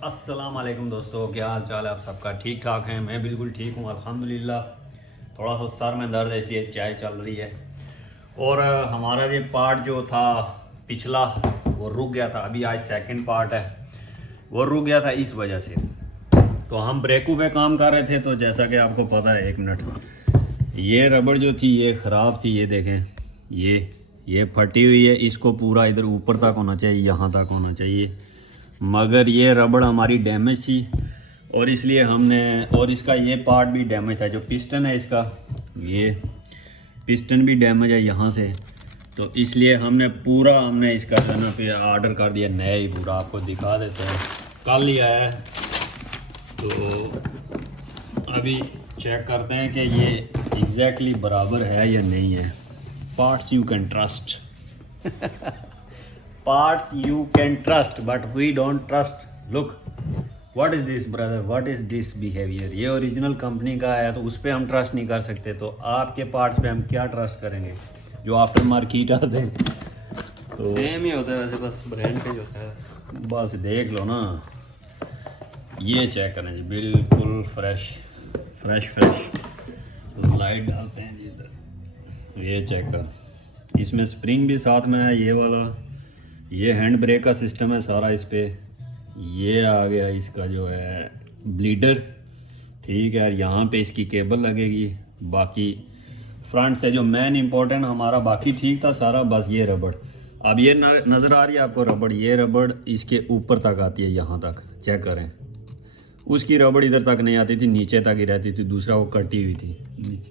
अस्सलाम वालेकुम दोस्तों, क्या हाल चाल है आप सबका? ठीक ठाक हैं? मैं बिल्कुल ठीक हूँ अल्हम्दुलिल्लाह। थोड़ा सा सर में दर्द है इसलिए चाय चल रही है। और हमारा ये पार्ट जो था पिछला वो रुक गया था। अभी आज सेकंड पार्ट है, वो रुक गया था इस वजह से। तो हम ब्रेकू पे काम कर रहे थे, तो जैसा कि आपको पता है, एक मिनट, ये रबड़ जो थी ये ख़राब थी। ये देखें, ये फटी हुई है। इसको पूरा इधर ऊपर तक होना चाहिए, यहाँ तक होना चाहिए, मगर ये रबड़ हमारी डैमेज थी और इसलिए हमने, और इसका ये पार्ट भी डैमेज था, जो पिस्टन है इसका, ये पिस्टन भी डैमेज है यहाँ से। तो इसलिए हमने इसका जो है ना पे ऑर्डर कर दिया नया ही पूरा। आपको दिखा देते हैं, कल ही आया है। तो अभी चेक करते हैं कि ये एग्जैक्टली बराबर है या नहीं है। Parts you can trust parts you can trust but we don't trust. Look, what is this brother, what is this behavior? ये ओरिजिनल कंपनी का है तो उस पर हम ट्रस्ट नहीं कर सकते, तो आपके पार्ट्स पे हम क्या ट्रस्ट करेंगे जो आफ्टर मार्केट आते हैं? तो सेम ही होता है वैसे, बस ब्रांड पे होता है। बस देख लो ना, ये चेक करें जी, बिल्कुल फ्रेश फ्रेश फ्रेश। लाइट डालते हैं जी इधर, ये चेक कर, इसमें स्प्रिंग भी साथ में है, ये वाला, ये हैंड ब्रेक का सिस्टम है सारा इस पे। ये आ गया इसका जो है ब्लीडर, ठीक है। यहाँ पे इसकी केबल लगेगी। बाकी फ्रंट से जो मेन इम्पोर्टेंट हमारा बाकी ठीक था सारा, बस ये रबड़। अब ये नज़र आ रही है आपको रबड़, ये रबड़ इसके ऊपर तक आती है, यहाँ तक चेक करें। उसकी रबड़ इधर तक नहीं आती थी, नीचे तक ही रहती थी, दूसरा वो कटी हुई थी।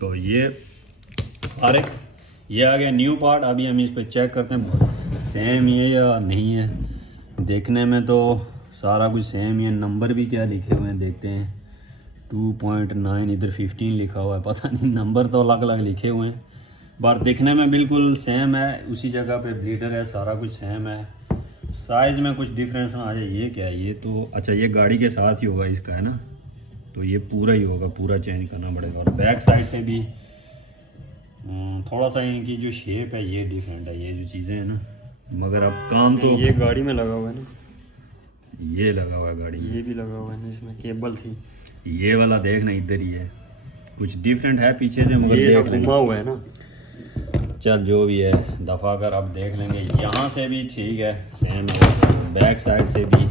तो ये अरे ये आ गया न्यू पार्ट। अभी हम इस पर चेक करते हैं सेम ये या नहीं है। देखने में तो सारा कुछ सेम ही है। नंबर भी क्या लिखे हुए हैं देखते हैं, 2.9, इधर 15 लिखा हुआ है, पता नहीं, नंबर तो अलग अलग लिखे हुए हैं, बट दिखने में बिल्कुल सेम है। उसी जगह पे ब्लीडर है, सारा कुछ सेम है। साइज़ में कुछ डिफरेंस ना आ जाए। ये क्या है? ये तो अच्छा, ये गाड़ी के साथ ही होगा इसका, है ना? तो ये पूरा ही होगा, पूरा चेंज करना पड़ेगा। और बैक साइड से भी थोड़ा सा इनकी जो शेप है ये डिफरेंट है, ये जो चीज़ें हैं ना, मगर अब काम तो ये गाड़ी में लगा हुआ है ना, ये लगा हुआ है गाड़ी में, ये भी लगा हुआ है ना, इसमें केबल थी। ये वाला देखना इधर ही है, कुछ डिफरेंट है पीछे से, मगर ये देख घुमा हुआ है ना। चल जो भी है दफ़ा कर, अब देख लेंगे। यहाँ से भी ठीक है, सेम है, बैक साइड से भी।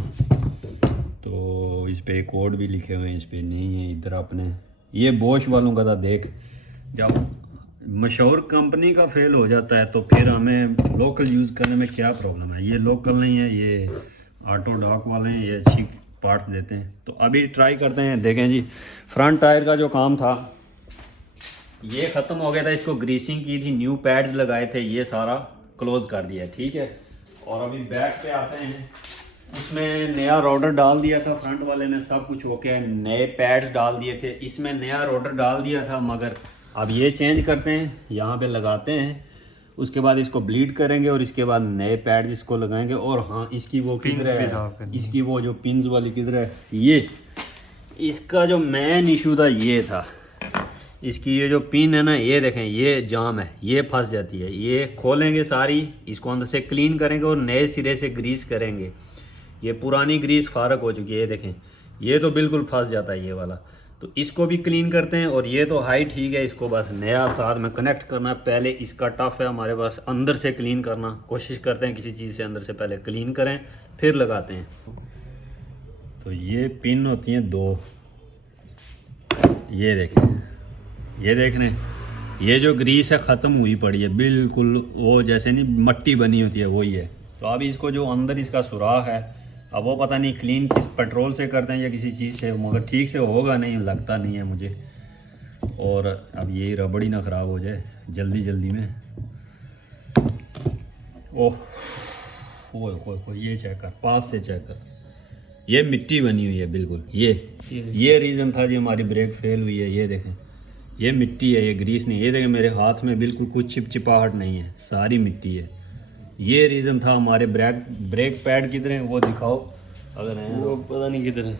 तो इस पे कोड भी लिखे हुए हैं, इस पे नहीं है। इधर अपने ये बोश वालों का था, देख, जब मशहूर कंपनी का फेल हो जाता है तो फिर हमें लोकल यूज़ करने में क्या प्रॉब्लम है। ये लोकल नहीं है, ये ऑटो डॉक वाले हैं, ये अच्छी पार्ट्स देते हैं। तो अभी ट्राई करते हैं, देखें जी। फ्रंट टायर का जो काम था ये ख़त्म हो गया था, इसको ग्रीसिंग की थी, न्यू पैड्स लगाए थे, ये सारा क्लोज कर दिया, ठीक है। और अभी बैक पे आते हैं, उसमें नया रोडर डाल दिया था, फ्रंट वाले में सब कुछ ओके, नए पैड्स डाल दिए थे, इसमें नया रोडर डाल दिया था, मगर अब ये चेंज करते हैं, यहाँ पे लगाते हैं, उसके बाद इसको ब्लीड करेंगे और इसके बाद नए पैड्स इसको लगाएंगे। और हाँ, इसकी वो किधर है, इसकी वो जो पिन्स वाली किधर है, ये इसका जो मेन इशू था ये था, इसकी ये जो पिन है ना, ये देखें, ये जाम है, ये फंस जाती है। ये खोलेंगे सारी, इसको अंदर से क्लीन करेंगे और नए सिरे से ग्रीस करेंगे। ये पुरानी ग्रीस फारक हो चुकी है, ये देखें, ये तो बिल्कुल फंस जाता है ये वाला। तो इसको भी क्लीन करते हैं। और ये तो हाई ठीक है, इसको बस नया साथ में कनेक्ट करना। पहले इसका टफ है हमारे पास, अंदर से क्लीन करना कोशिश करते हैं, किसी चीज़ से अंदर से पहले क्लीन करें फिर लगाते हैं। तो ये पिन होती हैं दो, ये देखें, ये देख रहे हैं, ये जो ग्रीस है ख़त्म हुई पड़ी है बिल्कुल, वो जैसे नहीं मट्टी बनी होती है वही है। तो अब इसको जो अंदर इसका सुराख है, अब वो पता नहीं क्लीन किस पेट्रोल से करते हैं या किसी चीज़ से, मगर ठीक से होगा नहीं, लगता नहीं है मुझे। और अब ये रबड़ ही ना ख़राब हो जाए जल्दी जल्दी में। ओह ओह, ये चेक कर, पास से चेक कर, ये मिट्टी बनी हुई है बिल्कुल। ये रीज़न था जी हमारी ब्रेक फेल हुई है। ये देखें, ये मिट्टी है, ये ग्रीस नहीं। ये देखें मेरे हाथ में बिल्कुल कुछ चिपचिपाहट नहीं है, सारी मिट्टी है। ये रीज़न था हमारे ब्रेक पैड किधर है वो दिखाओ, अगर है वो पता नहीं किधर है।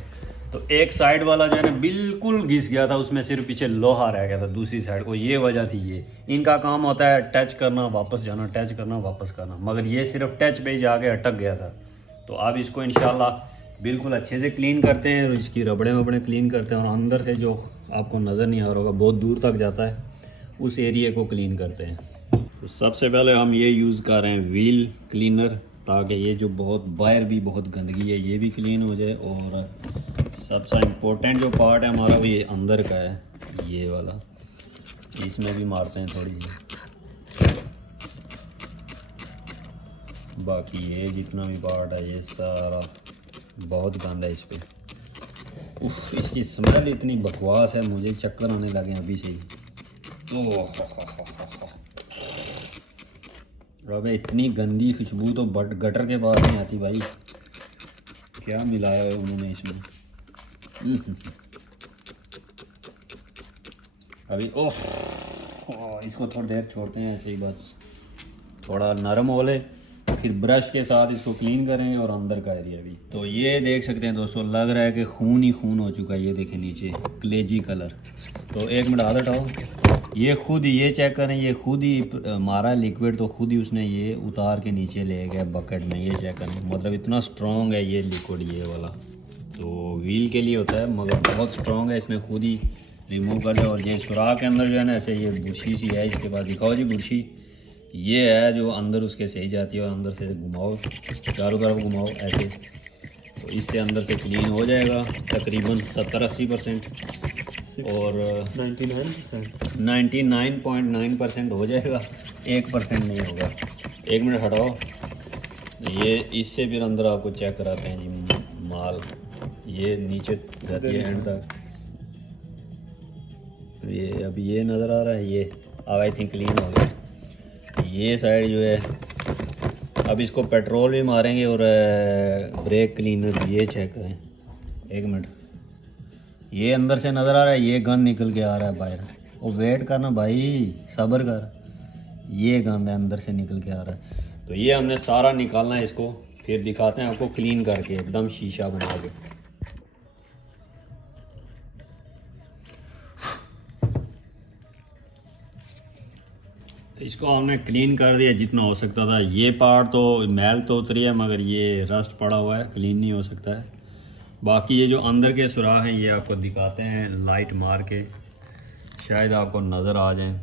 तो एक साइड वाला जो है ना बिल्कुल घिस गया था, उसमें सिर्फ पीछे लोहा रह गया था दूसरी साइड को। ये वजह थी। ये इनका काम होता है टच करना वापस जाना, टच करना वापस करना, मगर ये सिर्फ टच पे ही जाके अटक गया था। तो अब इसको इंशाल्लाह बिल्कुल अच्छे से क्लीन करते हैं और इसकी रबड़े वबड़े क्लीन करते हैं और अंदर से जो आपको नज़र नहीं आ रहा होगा बहुत दूर तक जाता है उस एरिया को क्लीन करते हैं। तो सबसे पहले हम ये यूज़ कर रहे हैं व्हील क्लीनर, ताकि ये जो बहुत बाहर भी बहुत गंदगी है ये भी क्लीन हो जाए। और सबसे इम्पोर्टेंट जो पार्ट है हमारा वो ये अंदर का है, ये वाला, इसमें भी मारते हैं थोड़ी सी। बाकी ये जितना भी पार्ट है ये सारा बहुत गंदा है इस पर। उफ, इसकी स्मेल इतनी बकवास है, मुझे चक्कर आने लगे अभी से ही। ओह, अबे इतनी गंदी खुशबू तो गटर के पास नहीं आती भाई, क्या मिलाया है उन्होंने इसमें। अभी ओह, इसको थोड़ी देर छोड़ते हैं ऐसे ही, बस थोड़ा नरम हो ले, फिर ब्रश के साथ इसको क्लीन करें। और अंदर का एरिया भी तो ये देख सकते हैं दोस्तों, लग रहा है कि खून ही खून हो चुका है। ये देखें नीचे कलेजी कलर। तो एक मिनट हाथ हटाओ, ये खुद ही, ये चेक करें, ये खुद ही मारा लिक्विड, तो खुद ही उसने ये उतार के नीचे ले गया बकेट में। ये चेक करें, मतलब इतना स्ट्रॉन्ग है ये लिक्विड, ये वाला तो व्हील के लिए होता है मगर बहुत स्ट्रॉन्ग है, इसने खुद ही रिमूव कर लिया। और ये सुराख के अंदर जो है ना ऐसे ये बुरशी सी है इसके पास, दिखाओ जी बुरशी, ये है जो अंदर उसके सही जाती है। और अंदर से घुमाओ, चारों तरफ घुमाओ ऐसे, तो इससे अंदर से क्लीन हो जाएगा तकरीबन 70-80% और 99.9% हो जाएगा, 1% नहीं होगा। एक मिनट हटाओ, ये इससे फिर अंदर आपको चेक कराते हैं जी माल। ये नीचे जाती है एंड तक, ये अभी ये नज़र आ रहा है, ये अब आई थिंक क्लीन हो गया। ये साइड जो है अब इसको पेट्रोल भी मारेंगे और ब्रेक क्लीनर भी। ये चेक करें, एक मिनट, ये अंदर से नज़र आ रहा है, ये गंद निकल के आ रहा है बाहर। और वेट करना भाई, सब्र कर, ये गंद है अंदर से निकल के आ रहा है। तो ये हमने सारा निकालना है, इसको फिर दिखाते हैं आपको क्लीन करके एकदम शीशा बना के। इसको हमने क्लीन कर दिया जितना हो सकता था। ये पार्ट तो मैल तो उतरी है मगर ये रस्ट पड़ा हुआ है, क्लीन नहीं हो सकता है। बाकी ये जो अंदर के सुराख हैं ये आपको दिखाते हैं लाइट मार के, शायद आपको नज़र आ जाए।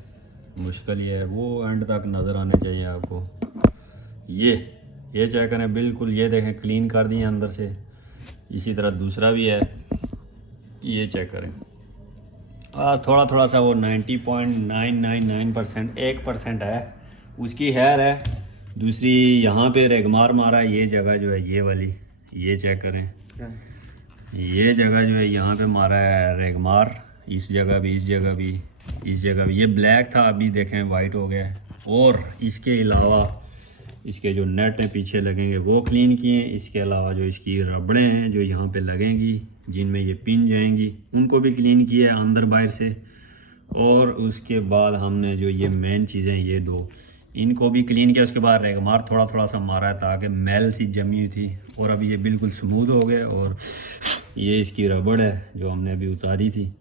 मुश्किल ये है, वो एंड तक नज़र आने चाहिए आपको। ये चेक करें, बिल्कुल ये देखें क्लीन कर दिए अंदर से। इसी तरह दूसरा भी है, ये चेक करें। थोड़ा थोड़ा सा वो 90.999% 1% है उसकी हैर है। दूसरी यहाँ पे रेगमार मारा है, ये जगह जो है ये वाली, ये चेक करें, ये जगह जो है यहाँ पे मारा है रेगमार। इस जगह भी, इस जगह भी, इस जगह भी। ये ब्लैक था, अभी देखें वाइट हो गया है। और इसके अलावा इसके जो नेट हैं पीछे लगेंगे वो क्लीन किए। इसके अलावा जो इसकी रबड़े हैं जो यहाँ पे लगेंगी, जिनमें ये पिन जाएंगी, उनको भी क्लीन किया है अंदर बाहर से। और उसके बाद हमने जो ये मेन चीज़ें ये दो, इनको भी क्लीन किया। उसके बाद रेगमार थोड़ा थोड़ा सा मारा है ताकि मैल सी जमी हुई थी, और अभी ये बिल्कुल स्मूथ हो गए। और ये इसकी रबड़ है जो हमने अभी उतारी थी,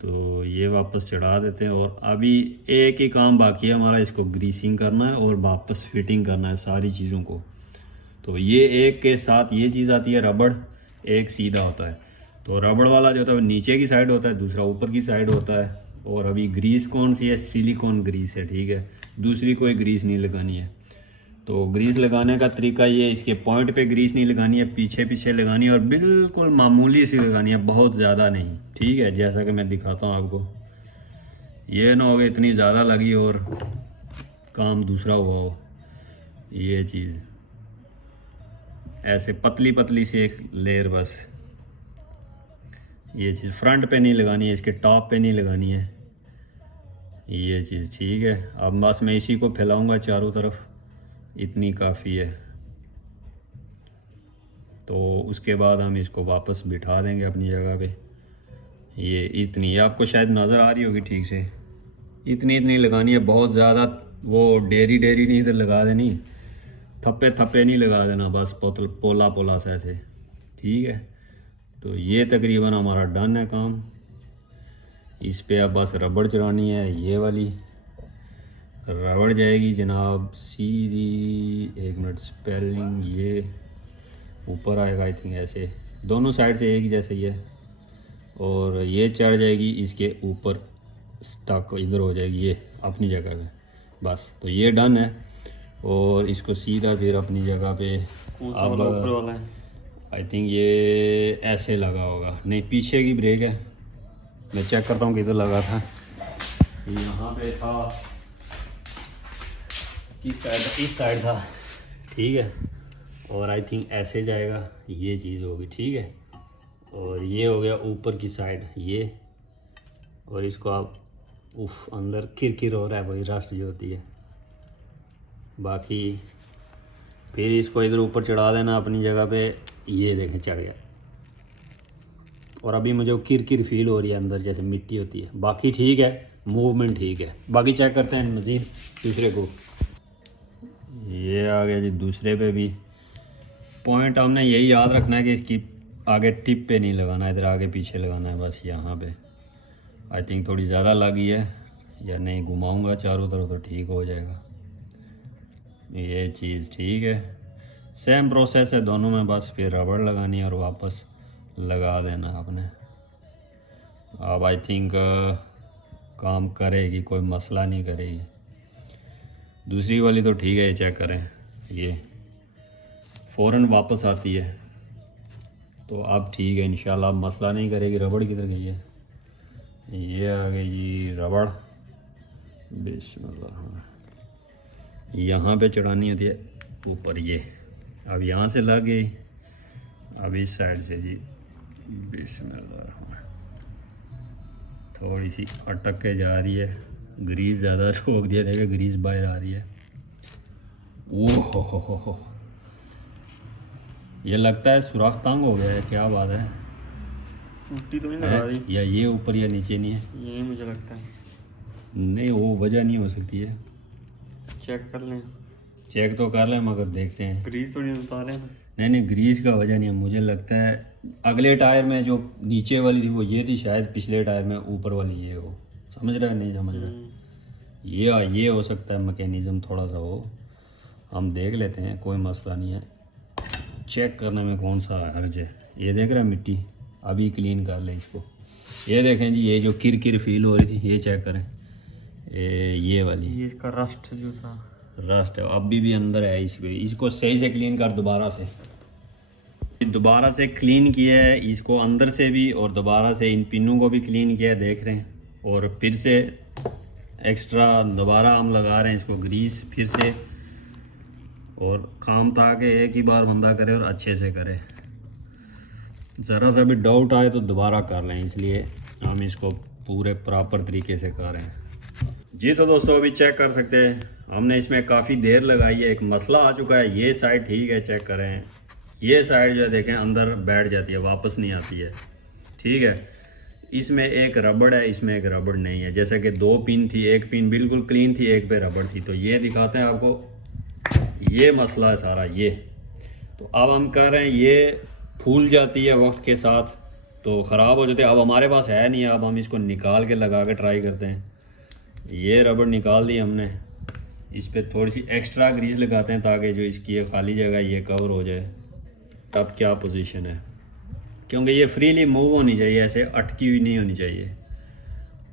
तो ये वापस चढ़ा देते हैं। और अभी एक ही काम बाकी है हमारा, इसको ग्रीसिंग करना है और वापस फिटिंग करना है सारी चीज़ों को। तो ये एक के साथ ये चीज़ आती है रबड़, एक सीधा होता है। तो रबड़ वाला जो होता है वो नीचे की साइड होता है, दूसरा ऊपर की साइड होता है। और अभी ग्रीस कौन सी है? सिलिकॉन ग्रीस है, ठीक है, दूसरी कोई ग्रीस नहीं लगानी है। तो ग्रीस लगाने का तरीका ये, इसके पॉइंट पे ग्रीस नहीं लगानी है, पीछे पीछे लगानी है और बिल्कुल मामूली सी लगानी है, बहुत ज़्यादा नहीं, ठीक है। जैसा कि मैं दिखाता हूँ आपको, ये ना हो इतनी ज़्यादा लगी और काम दूसरा हुआ हो। ये चीज़ ऐसे पतली पतली सी एक लेयर, बस ये चीज़ फ्रंट पे नहीं लगानी है, इसके टॉप पे नहीं लगानी है, ये चीज़, ठीक है। अब बस मैं इसी को फैलाऊंगा चारों तरफ, इतनी काफ़ी है। तो उसके बाद हम इसको वापस बिठा देंगे अपनी जगह पे। ये इतनी आपको शायद नज़र आ रही होगी ठीक से, इतनी लगानी है, बहुत ज़्यादा वो डेरी नहीं इधर लगा देनी, थप्पे नहीं लगा देना, बस पोला सा ऐसे, ठीक है। तो ये तकरीबन हमारा डन है काम। इस पे अब बस रबड़ चढ़ानी है, ये वाली रबड़ जाएगी जनाब सीधी, एक मिनट, स्पेलिंग ये ऊपर आएगा आई थिंक ऐसे, दोनों साइड से एक ही जैसे ही है। और ये चढ़ जाएगी इसके ऊपर, स्टक इधर हो जाएगी ये अपनी जगह पे। बस तो ये डन है। और इसको सीधा फिर अपनी जगह पे कौन सा वाला ऊपर वाला है? आई थिंक ये ऐसे लगा होगा, नहीं पीछे की ब्रेक है, मैं चेक करता हूँ किधर लगा था। यहाँ पे था, किस साइड, इस साइड था, ठीक है। और आई थिंक ऐसे जाएगा, ये चीज़ होगी, ठीक है। और ये हो गया ऊपर की साइड ये, और इसको आप उफ अंदर किरकिर हो रहा है, वही रस्ट जो होती है। बाकी फिर इसको इधर ऊपर चढ़ा देना अपनी जगह पे, ये देखें चढ़ गया। और अभी मुझे वो किरकिर फील हो रही है अंदर, जैसे मिट्टी होती है। बाकी ठीक है, मूवमेंट ठीक है। बाकी चेक करते हैं मज़ीद दूसरे को। ये आ गया जी दूसरे पे भी। पॉइंट हमने यही याद रखना है कि इसकी आगे टिप पे नहीं लगाना, इधर आगे पीछे लगाना है बस यहाँ पे। आई थिंक थोड़ी ज़्यादा लगी है, या नहीं घुमाऊंगा चारों तरफ तो ठीक हो जाएगा। ये चीज़ ठीक है, सेम प्रोसेस है दोनों में, बस फिर रबड़ लगानी है और वापस लगा देना आपने। अब आई थिंक काम करेगी, कोई मसला नहीं करेगी। दूसरी वाली तो ठीक है, ये चेक करें, ये फ़ौरन वापस आती है, तो अब ठीक है इंशाल्लाह, मसला नहीं करेगी। रबड़ किधर गई है? ये आ गई जी रबड़। बिस्मिल्लाह, यहाँ पे चढ़ानी होती है ऊपर, ये अब यहाँ से लग गई, अब इस साइड से जी बिस्मिल्लाह, थोड़ी सी अटक के जा रही है, ग्रीस ज़्यादा रोक दिया, देखिए ग्रीस बाहर आ रही है। ओह हो, ये लगता है सुराख तंग हो गया है, क्या बात है? मिट्टी तो नहीं लगा दी? या ये ऊपर या नीचे नहीं है, यही मुझे लगता है। नहीं वो वजह नहीं हो सकती है, चेक कर लें। चेक तो कर लें मगर देखते हैं। ग्रीस थोड़ी उतारे ना। नहीं ग्रीस का वजह नहीं है, मुझे लगता है अगले टायर में जो नीचे वाली थी वो ये थी शायद, पिछले टायर में ऊपर वाली ये हो। समझ रहा है नहीं समझ रहा है? ये हो सकता है मैकेनिज़्म थोड़ा सा हो, हम देख लेते हैं, कोई मसला नहीं है। चेक करने में कौन सा हर्ज है? ये देख रहा है मिट्टी, अभी क्लीन कर ले इसको। ये देखें जी, ये जो किरकिर फील हो रही थी, ये चेक करें, ये वाली, ये इसका रस्ट जो था, रस्ट है अभी भी अंदर है इस पे। इसको सही से क्लीन कर, दोबारा से क्लीन किया है इसको अंदर से भी, और दोबारा से इन पिनों को भी क्लीन किया है, देख रहे हैं। और फिर से एक्स्ट्रा दोबारा हम लगा रहे हैं इसको ग्रीस फिर से। और काम था कि एक ही बार बंदा करे और अच्छे से करे, ज़रा सा भी डाउट आए तो दोबारा कर लें, इसलिए हम इसको पूरे प्रॉपर तरीके से कर रहे हैं जी। तो दोस्तों अभी चेक कर सकते हैं, हमने इसमें काफ़ी देर लगाई है, एक मसला आ चुका है। ये साइड ठीक है, चेक करें, ये साइड जो है देखें अंदर बैठ जाती है, वापस नहीं आती है, ठीक है। इसमें एक रबड़ है, इसमें एक रबड़ नहीं है। जैसे कि 2 पिन थी, एक पिन बिल्कुल क्लीन थी, एक पे रबड़ थी। तो ये दिखाते हैं आपको, ये मसला है सारा ये। तो अब हम कर रहे हैं, ये फूल जाती है वक्त के साथ तो ख़राब हो जाती है। अब हमारे पास है नहीं, अब हम इसको निकाल के लगा के ट्राई करते हैं। ये रबड़ निकाल दी हमने, इस पर थोड़ी सी एक्स्ट्रा ग्रीस लगाते हैं ताकि जो इसकी ये खाली जगह ये कवर हो जाए। अब क्या पोजीशन है, क्योंकि ये फ्रीली मूव होनी चाहिए, ऐसे अटकी हुई नहीं होनी चाहिए।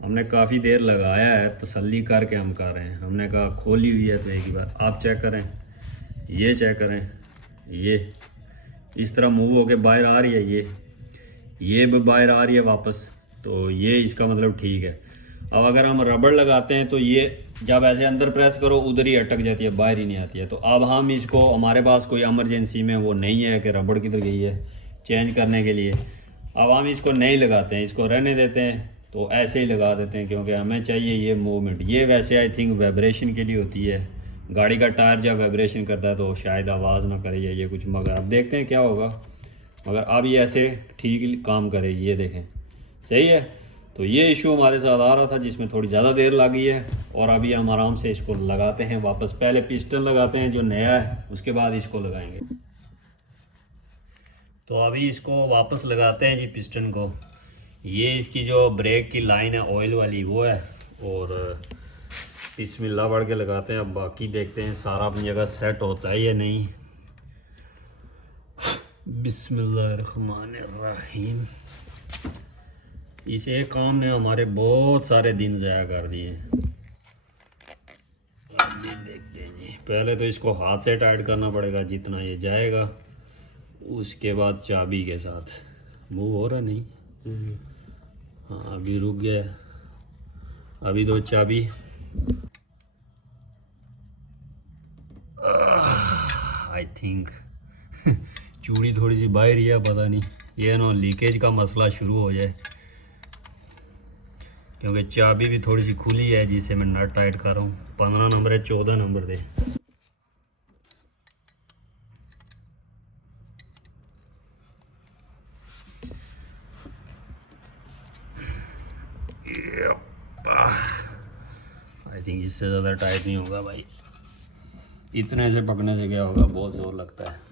हमने काफ़ी देर लगाया है, तसल्ली करके हम कर रहे हैं। हमने कहा खोली हुई है तो एक ही बार आप चेक करें, ये चेक करें, ये इस तरह मूव होके बाहर आ रही है, ये भी बाहर आ रही है वापस, तो ये इसका मतलब ठीक है। अब अगर हम रबड़ लगाते हैं तो ये जब ऐसे अंदर प्रेस करो उधर ही अटक जाती है, बाहर ही नहीं आती है। तो अब हम इसको, हमारे पास कोई इमरजेंसी में वो नहीं है कि रबड़ किधर गई है चेंज करने के लिए, अब हम इसको नहीं लगाते हैं, इसको रहने देते हैं। तो ऐसे ही लगा देते हैं क्योंकि हमें चाहिए ये मूवमेंट। ये वैसे आई थिंक वाइब्रेशन के लिए होती है, गाड़ी का टायर जब वाइब्रेशन करता है तो शायद आवाज़ ना करे या ये कुछ, मगर अब देखते हैं क्या होगा। मगर अब ये ऐसे ठीक काम करेगी, ये देखें सही है। तो ये इशू हमारे साथ आ रहा था जिसमें थोड़ी ज़्यादा देर लगी है, और अभी हम आराम से इसको लगाते हैं वापस। पहले पिस्टन लगाते हैं जो नया है, उसके बाद इसको लगाएंगे। तो अभी इसको वापस लगाते हैं जी पिस्टन को। ये इसकी जो ब्रेक की लाइन है ऑयल वाली वो है, और बिस्मिल्लाह बढ़ के लगाते हैं। अब बाकी देखते हैं सारा अपनी जगह सेट होता है या नहीं। बिस्मिल्लाहिर्रहमानिर्रहीम। इस एक काम ने हमारे बहुत सारे दिन ज़ाया कर दिए। अब ये देखते हैं जी, पहले तो इसको हाथ से टाइट करना पड़ेगा जितना ये जाएगा, उसके बाद चाबी के साथ। मूव हो रहा नहीं? हाँ अभी रुक गया। अभी दो चाबी। आई थिंक चूड़ी थोड़ी सी बाहर ही है, पता नहीं ये ना लीकेज का मसला शुरू हो जाए, क्योंकि चाबी भी थोड़ी सी खुली है जिससे मैं नट टाइट कर रहा हूँ। 15 नंबर है, 14 नंबर दे। आई थिंक इससे ज़्यादा टाइट नहीं होगा भाई, इतने से पकने से क्या होगा, बहुत जोर लगता है।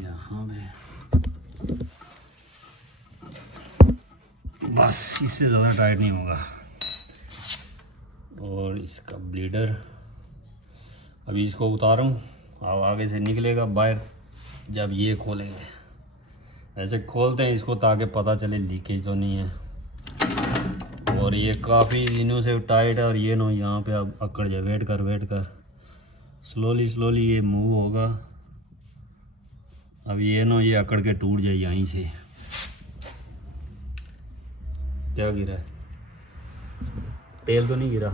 यहाँ में बस इससे ज़्यादा टाइट नहीं होगा। और इसका ब्लीडर अभी इसको उतारूँ, अब आगे से निकलेगा बाहर जब ये खोलेंगे। ऐसे खोलते हैं इसको ताकि पता चले लीकेज तो नहीं है। और ये काफ़ी दिनों से टाइट है, और ये नो यहाँ पे अब अकड़ जाए। वेट कर स्लोली स्लोली ये मूव होगा। अब ये नो ये अकड़ के टूट जाए यहीं से। क्या गिरा है? तेल तो नहीं गिरा?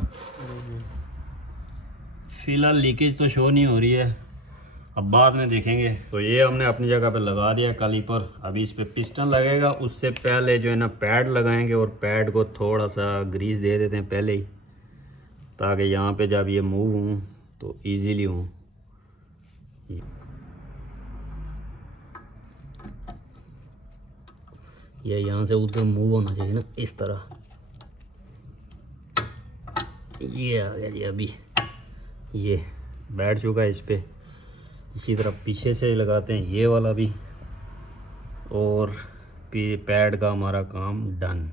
फिलहाल लीकेज तो शो नहीं हो रही है, अब बाद में देखेंगे। तो ये हमने अपनी जगह पे लगा दिया कैलिपर। अभी इस पे पिस्टन लगेगा, उससे पहले जो है ना पैड लगाएंगे, और पैड को थोड़ा सा ग्रीस दे देते हैं पहले ही, ताकि यहाँ पे जब ये मूव हूँ तो इजीली हूँ। ये यहाँ से उधर मूव होना चाहिए ना, इस तरह। ये आ गया जी, अभी ये बैठ चुका है इस पे। इसी तरह पीछे से लगाते हैं ये वाला भी, और पैड का हमारा काम डन।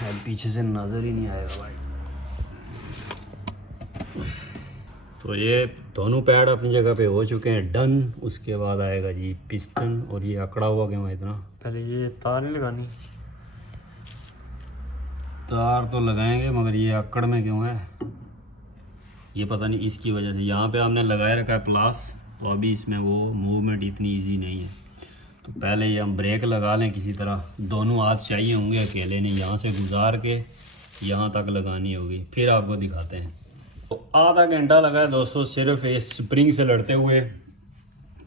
अब पीछे से नज़र ही नहीं आएगा भाई। तो ये दोनों पैड अपनी जगह पे हो चुके हैं डन। उसके बाद आएगा जी पिस्टन। और ये अकड़ा हुआ क्यों है इतना? पहले ये तार नहीं लगानी? तार तो लगाएंगे, मगर ये अकड़ में क्यों है ये पता नहीं, इसकी वजह से। यहाँ पे हमने लगाए रखा है प्लास, तो अभी इसमें वो मूवमेंट इतनी इजी नहीं है। तो पहले ये हम ब्रेक लगा लें किसी तरह। दोनों हाथ चाहिए होंगे, अकेले नहीं। यहाँ से गुजार के यहाँ तक लगानी होगी, फिर आपको दिखाते हैं। तो आधा घंटा लगा है दोस्तों सिर्फ इस स्प्रिंग से लड़ते हुए,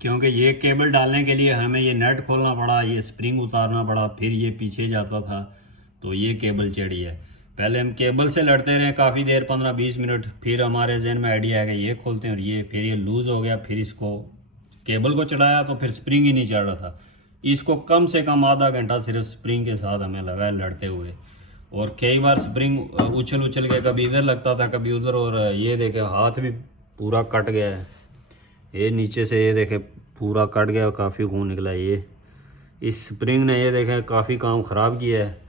क्योंकि ये केबल डालने के लिए हमें ये नट खोलना पड़ा, ये स्प्रिंग उतारना पड़ा, फिर ये पीछे जाता था, तो ये केबल चढ़ी है। पहले हम केबल से लड़ते रहे काफ़ी देर, 15-20 मिनट। फिर हमारे जहन में आइडिया है कि ये खोलते हैं, और ये फिर ये लूज़ हो गया। फिर इसको केबल को चढ़ाया तो फिर स्प्रिंग ही नहीं चढ़ रहा था। इसको कम से कम आधा घंटा सिर्फ स्प्रिंग के साथ हमें लगा है लड़ते हुए। और कई बार स्प्रिंग उछल के कभी इधर लगता था कभी उधर। और ये देखे हाथ भी पूरा कट गया है, ये नीचे से ये देखे पूरा कट गया और काफ़ी खून निकला। ये इस स्प्रिंग ने ये देखें काफ़ी काम ख़राब किया है।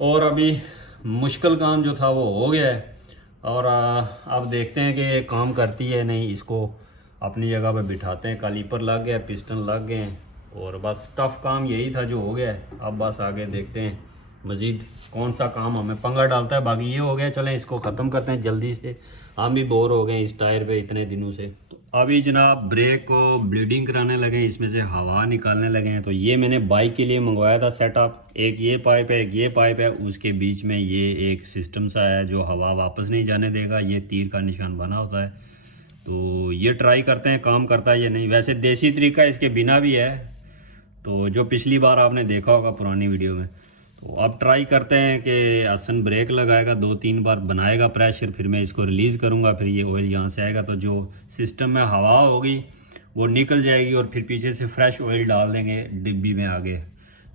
और अभी मुश्किल काम जो था वो हो गया है, और अब देखते हैं कि ये काम करती है नहीं। इसको अपनी जगह पे बिठाते हैं। कैलिपर लग गया, पिस्टन लग गए हैं, और बस टफ़ काम यही था जो हो गया है। अब बस आगे देखते हैं मज़ीद कौन सा काम हमें पंगा डालता है। बाकी ये हो गया, चलें इसको ख़त्म करते हैं जल्दी से। हम भी बोर हो गए इस टायर पे इतने दिनों से। तो अभी जनाब ब्रेक को ब्लीडिंग कराने लगे, इसमें से हवा निकालने लगे हैं। तो ये मैंने बाइक के लिए मंगवाया था सेटअप। एक ये पाइप है, एक ये पाइप है, उसके बीच में ये एक सिस्टम सा है जो हवा वापस नहीं जाने देगा। ये तीर का निशान बना होता है। तो ये ट्राई करते हैं काम करता है या नहीं। वैसे देसी तरीका इसके बिना भी है, तो जो पिछली बार आपने देखा होगा पुरानी वीडियो में। तो अब ट्राई करते हैं कि हसन ब्रेक लगाएगा, 2-3 बार बनाएगा प्रेशर, फिर मैं इसको रिलीज़ करूँगा। फिर ये ऑयल यहाँ से आएगा, तो जो सिस्टम में हवा होगी वो निकल जाएगी, और फिर पीछे से फ्रेश ऑयल डाल देंगे डिब्बी में आगे।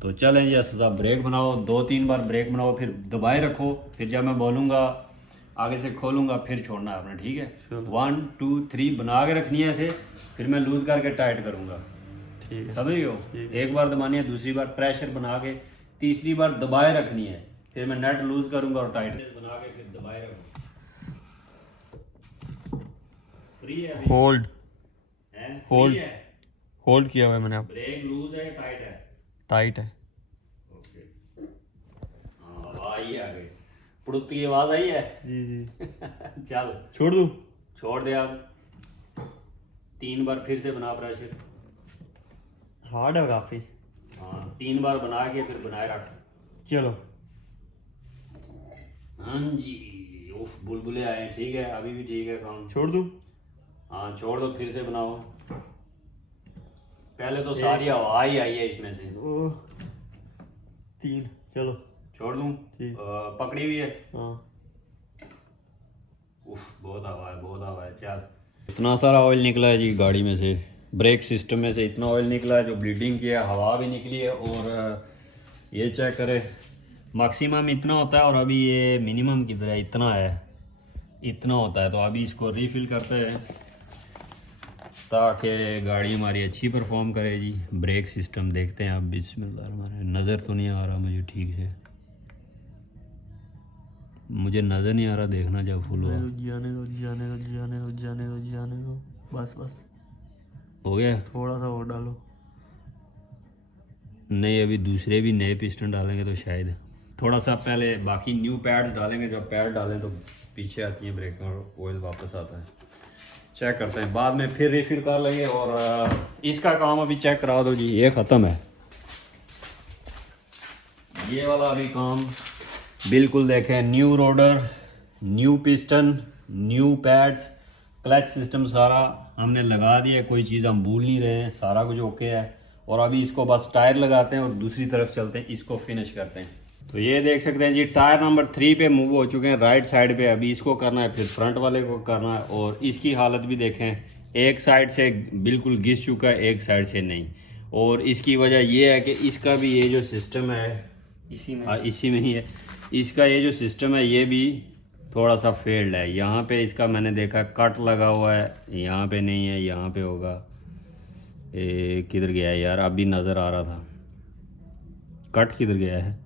तो चलें जी साहब ब्रेक बनाओ, 2-3 बार ब्रेक बनाओ, फिर दबाए रखो। फिर जब मैं बोलूँगा आगे से खोलूँगा फिर छोड़ना है आपने, ठीक है? 1 2 3 बना के रखनी है ऐसे, फिर मैं लूज़ करके टाइट करूँगा। ठीक है, समझ लो। एक बार दबानी है, दूसरी बार प्रेशर बना के, तीसरी बार दबाए रखनी है। फिर मैं नट लूज करूंगा और टाइट बना के फिर दबाए रखूंगा। फ्री है अभी। होल्ड होल्ड है। होल्ड किया हुआ है मैंने। आप ब्रेक लूज है टाइट है? टाइट है। ओके हाँ आई आ गई पुड़ुत की आवाज आई है। जी जी। चल छोड़ दूँ? छोड़ दे अब 3 बार फिर से बना प्रेशर। हार्ड है काफ़ी। हाँ 3 बार बना के फिर बनाए रख। चलो। हाँ जी उफ बुलबुले आए ठीक है अभी भी ठीक है काम। छोड़ दूँ? हाँ छोड़ दो फिर से बनाओ। पहले तो सारी हवा ही आई है इसमें से। 3 चलो। छोड़ दूँ? ठीक। पकड़ी हुई है। हाँ उफ बहुत हवा है चल। इतना सारा ऑयल निकला है जी गाड़ी में से, ब्रेक सिस्टम में से इतना ऑयल निकला है जो ब्लीडिंग किया, हवा भी निकली है। और ये चेक करें मैक्सिमम इतना होता है और अभी ये मिनिमम किधर है, इतना है, इतना होता है। तो अभी इसको रीफिल करते हैं ताकि गाड़ी हमारी अच्छी परफॉर्म करे जी। ब्रेक सिस्टम देखते हैं अब बिस्मिल्लाह, हमारे नज़र तो नहीं आ रहा मुझे ठीक से, मुझे नज़र नहीं आ रहा, देखना जब फुल हुआ। जाने दो बस हो गया? थोड़ा सा और डालो। नहीं अभी दूसरे भी नए पिस्टन डालेंगे तो शायद थोड़ा सा पहले बाकी न्यू पैड्स डालेंगे। जब पैड डालें तो पीछे आती हैं ब्रेक और ऑयल वापस आता है। चेक करते हैं बाद में फिर रिफिल कर लेंगे। और इसका काम अभी चेक करा दो जी, ये ख़त्म है। ये वाला अभी काम बिल्कुल देखें, new roader, new piston, new pads, clutch system सारा हमने लगा दिया, कोई चीज़ हम भूल नहीं रहे हैं, सारा कुछ ओके है। और अभी इसको बस टायर लगाते हैं और दूसरी तरफ चलते हैं, इसको फिनिश करते हैं। तो ये देख सकते हैं जी टायर नंबर 3 पे मूव हो चुके हैं राइट साइड पे। अभी इसको करना है, फिर फ्रंट वाले को करना है। और इसकी हालत भी देखें, एक साइड से बिल्कुल घिस चुका है, एक साइड से नहीं। और इसकी वजह यह है कि इसका भी ये जो सिस्टम है इसी में ही है, इसका ये जो सिस्टम है ये भी थोड़ा सा फेल्ड है। यहाँ पे इसका मैंने देखा कट लगा हुआ है, यहाँ पे नहीं है, यहाँ पे होगा। किधर गया है यार, अभी नज़र आ रहा था, कट किधर गया है,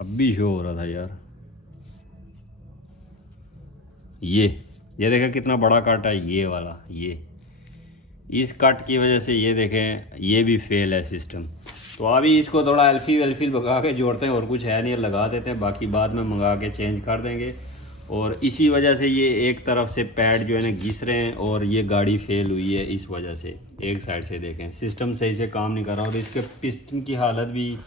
अब भी शो हो रहा था यार। ये देखें कितना बड़ा कट है, ये वाला, ये इस कट की वजह से ये देखें ये भी फेल है सिस्टम। तो अभी इसको थोड़ा एल्फी भगा के जोड़ते हैं, और कुछ है नहीं, लगा देते हैं, बाकी बाद में मंगा के चेंज कर देंगे। और इसी वजह से ये एक तरफ से पैड जो है ना घिस रहे हैं और ये गाड़ी फेल हुई है इस वजह से। एक साइड से देखें सिस्टम सही से काम नहीं कर रहा। और इसके पिस्टन की हालत भी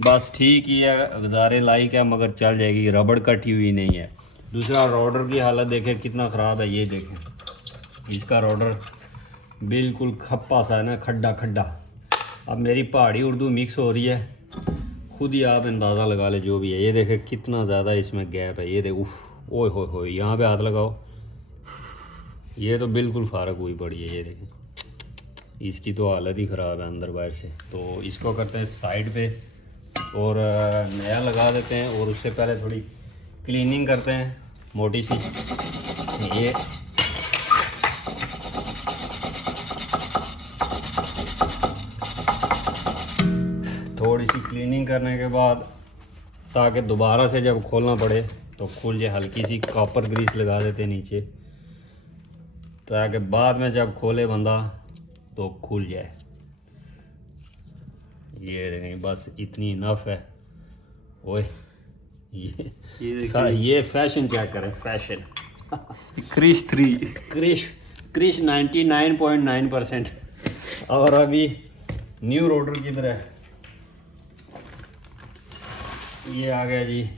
बस ठीक ही है, गुजारे लायक है, मगर चल जाएगी, रबड़ कटी हुई नहीं है। दूसरा रोडर की हालत देखें कितना ख़राब है, ये देखें इसका रोडर बिल्कुल खप्पा सा है ना, खड्डा। अब मेरी पहाड़ी उर्दू मिक्स हो रही है, खुद ही आप अंदाज़ा लगा ले जो भी है। ये देखें कितना ज़्यादा इसमें गैप है, ये देखो, ओए हो यहाँ पे हाथ लगाओ, ये तो बिल्कुल फारक हुई पड़ी है। ये देखें इसकी तो हालत ही ख़राब है अंदर बाहर से। तो इसको करते हैं साइड पे और नया लगा देते हैं। और उससे पहले थोड़ी क्लीनिंग करते हैं मोटी सी। ये थोड़ी सी क्लीनिंग करने के बाद ताकि दोबारा से जब खोलना पड़े तो खुल जाए, हल्की सी कॉपर ग्रीस लगा देते नीचे ताकि बाद में जब खोले बंदा तो खुल जाए। ये देखें बस इतनी इनफ है। ओए ये फैशन चेक करें, फैशन क्रिश 99.9%। और अभी न्यू रोडर किधर है, ये आ गया जी,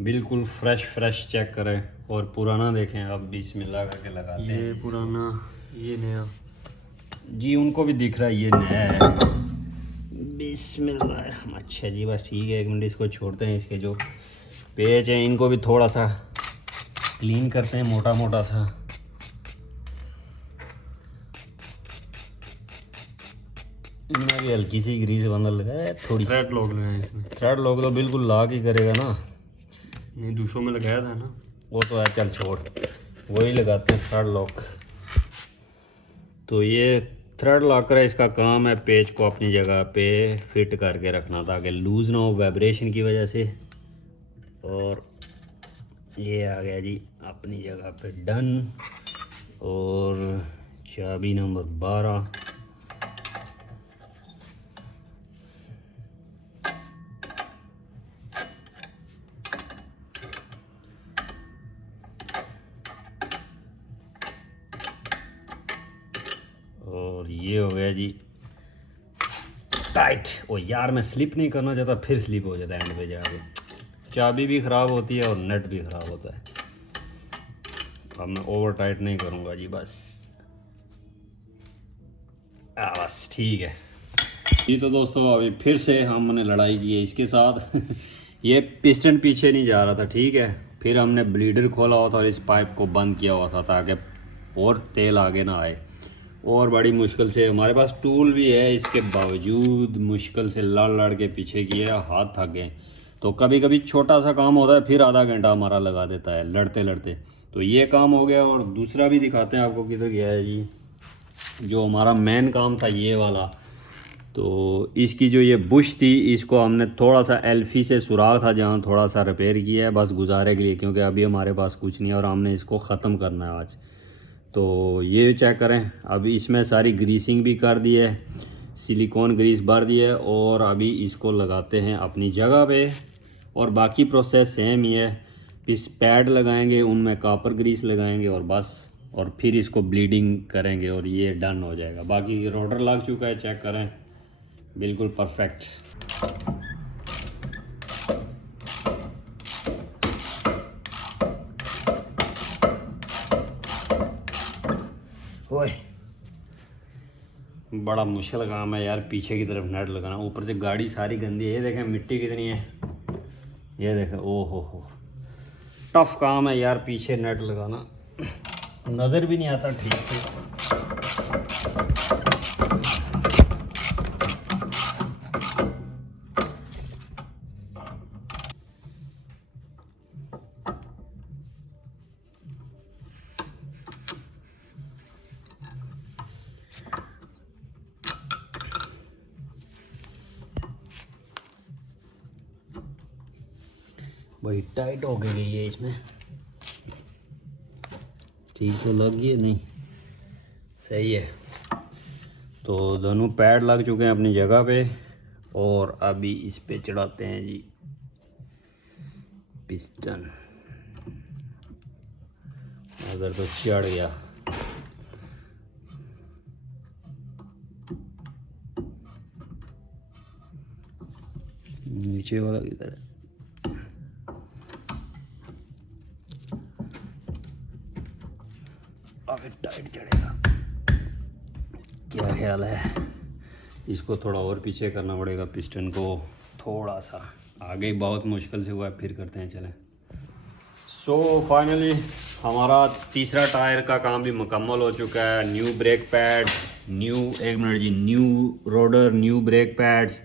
बिल्कुल फ्रेश चेक करें। और पुराना देखें अब बिस्मिल्लाह करके लगाते हैं। ये पुराना ये नया जी, उनको भी दिख रहा है ये नया है। बिस्मिल्लाह, अच्छा जी बस ठीक है, 1 मिनट इसको छोड़ते हैं। इसके जो पेज हैं इनको भी थोड़ा सा क्लीन करते हैं, मोटा सा। इनमें भी हल्की सी ग्रीस बंदर लगा है, थोड़ी सी थ्रेड लॉक लगाया इसमें। थ्रेड लॉक तो बिल्कुल लाक ही करेगा ना, नहीं दूसरों में लगाया था ना, वो तो है, चल छोड़, वही लगाते हैं थ्रेड लॉक। तो ये थ्रेड लॉकर है, इसका काम है पेज को अपनी जगह पे फिट करके रखना ताकि लूज़ ना हो वाइब्रेशन की वजह से। और ये आ गया जी अपनी जगह पे डन। और चाबी नंबर 12। और ये हो गया जी टाइट। ओ यार मैं स्लिप नहीं करना चाहता, फिर स्लिप हो जाता है एंड पे जाके। चाबी भी ख़राब होती है और नट भी ख़राब होता है। अब मैं ओवर टाइट नहीं करूँगा जी, बस ठीक है जी। तो दोस्तों अभी फिर से हमने लड़ाई की है इसके साथ ये पिस्टन पीछे नहीं जा रहा था, ठीक है। फिर हमने ब्लीडर खोला हुआ था और इस पाइप को बंद किया हुआ था ताकि और तेल आगे ना आए। और बड़ी मुश्किल से, हमारे पास टूल भी है, इसके बावजूद मुश्किल से लड़ के पीछे किए, हाथ थक गए। तो कभी कभी छोटा सा काम होता है, फिर आधा घंटा हमारा लगा देता है लड़ते लड़ते। तो ये काम हो गया। और दूसरा भी दिखाते हैं आपको किधर गया है जी, जो हमारा मेन काम था ये वाला। तो इसकी जो ये बुश थी, इसको हमने थोड़ा सा एल्फी से सुराख था जहाँ थोड़ा सा रिपेयर किया है बस गुजारे के लिए, क्योंकि अभी हमारे पास कुछ नहीं है और हमने इसको ख़त्म करना है आज। तो ये चेक करें, अभी इसमें सारी ग्रीसिंग भी कर दी है, सिलिकॉन ग्रीस भर दी है। और अभी इसको लगाते हैं अपनी जगह पे। और बाकी प्रोसेस सेम ही है, इस पैड लगाएंगे, उनमें कॉपर ग्रीस लगाएंगे और बस, और फिर इसको ब्लीडिंग करेंगे और ये डन हो जाएगा। बाकी रोटर लग चुका है, चेक करें, बिल्कुल परफेक्ट। ओए बड़ा मुश्किल काम है यार, पीछे की तरफ नट लगाना, ऊपर से गाड़ी सारी गंदी है। ये देखें मिट्टी कितनी है, ये देखें, ओ हो टफ काम है यार, पीछे नट लगाना नज़र भी नहीं आता ठीक से। बड़ी टाइट हो गई है इसमें, ठीक तो लग गई नहीं, सही है। तो दोनों पैड लग चुके हैं अपनी जगह पे। और अभी इस पे चढ़ाते हैं जी पिस्टन, अगर तो चढ़ गया। नीचे वाला किधर है, काफी टाइट चढ़ेगा, क्या ख्याल है? इसको थोड़ा और पीछे करना पड़ेगा, पिस्टन को थोड़ा सा आगे, बहुत मुश्किल से हुआ है, फिर करते हैं चलें। सो फाइनली हमारा तीसरा टायर का काम भी मुकम्मल हो चुका है। New brake pad, new roader, new brake pads,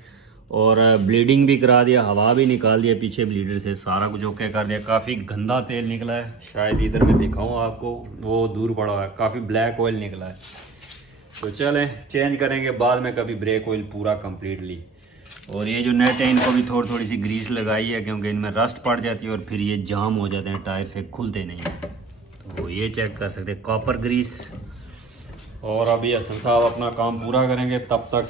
और ब्लीडिंग भी करा दिया, हवा भी निकाल दिया पीछे ब्लीडर से, सारा कुछ ओके कर दिया। काफ़ी गंदा तेल निकला है, शायद इधर मैं दिखाऊँ आपको, वो दूर पड़ा हुआ है, काफ़ी ब्लैक ऑयल निकला है। तो चलें चेंज करेंगे बाद में कभी ब्रेक ऑयल पूरा कम्प्लीटली। और ये जो नेट है इनको भी थोड़ी सी ग्रीस लगाई है, क्योंकि इनमें रस्ट पड़ जाती है और फिर ये जाम हो जाते हैं, टायर से खुलते नहीं हैं। तो ये चेक कर सकते हैं, कॉपर ग्रीस। और अभी हसन साहब अपना काम पूरा करेंगे, तब तक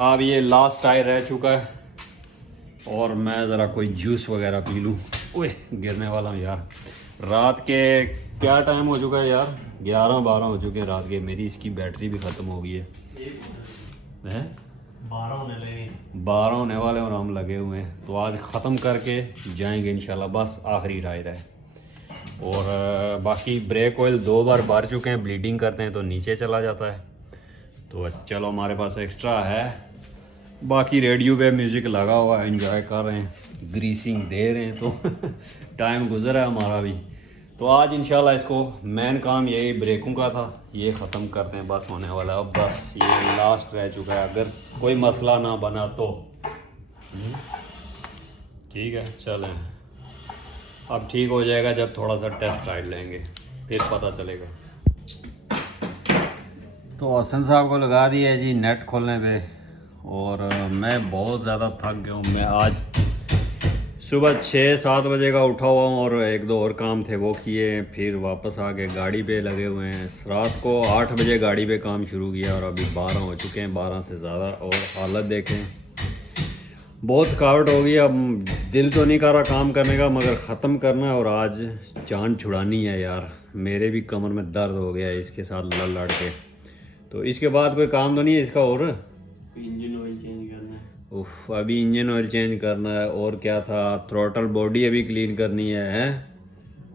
अब ये लास्ट टायर रह चुका है और मैं ज़रा कोई जूस वगैरह पी लूँ। ओए गिरने वाला हूँ यार। रात के क्या टाइम हो चुका है यार, 11-12 हो चुके हैं रात के। मेरी इसकी बैटरी भी ख़त्म हो गई है, 12 होने वाले और हम लगे हुए हैं। तो आज ख़त्म करके जाएंगे इंशाल्लाह, बस आखिरी टायर है। और बाकी ब्रेक ऑयल 2 बार भर चुके हैं, ब्लीडिंग करते हैं तो नीचे चला जाता है। तो चलो हमारे पास एक्स्ट्रा है। बाकी रेडियो पे म्यूज़िक लगा हुआ है, एंजॉय कर रहे हैं, ग्रीसिंग दे रहे हैं। तो टाइम गुजरा है हमारा भी। तो आज इंशाल्लाह इसको मेन काम यही ब्रेकों का था, ये ख़त्म करते हैं, बस होने वाला है। अब बस ये लास्ट रह चुका है, अगर कोई मसला ना बना तो ठीक है। चलें अब ठीक हो जाएगा जब थोड़ा सा टेस्ट राइड लेंगे, फिर पता चलेगा। तो हसन साहब को लगा दिया है जी नेट खोलने पे। और मैं बहुत ज़्यादा थक गया हूँ। मैं आज सुबह 6-7 बजे का उठा हुआ हूँ और एक दो और काम थे वो किए, फिर वापस आ गए, गाड़ी पे लगे हुए हैं। रात को 8 बजे गाड़ी पे काम शुरू किया और अभी 12 हो चुके हैं, 12 से ज़्यादा। और हालत देखें, बहुत थकावट हो गई। अब दिल तो नहीं कर रहा काम करने का, मगर ख़त्म करना है और आज जान छुड़ानी है यार। मेरे भी कमर में दर्द हो गया है इसके साथ लड़ लड़ के। तो इसके बाद कोई काम तो नहीं है इसका? और इंजन ऑयल चेंज करना है। उफ, अभी इंजन ऑयल चेंज करना है। और क्या था, थ्रोटल बॉडी अभी क्लीन करनी है, हैं?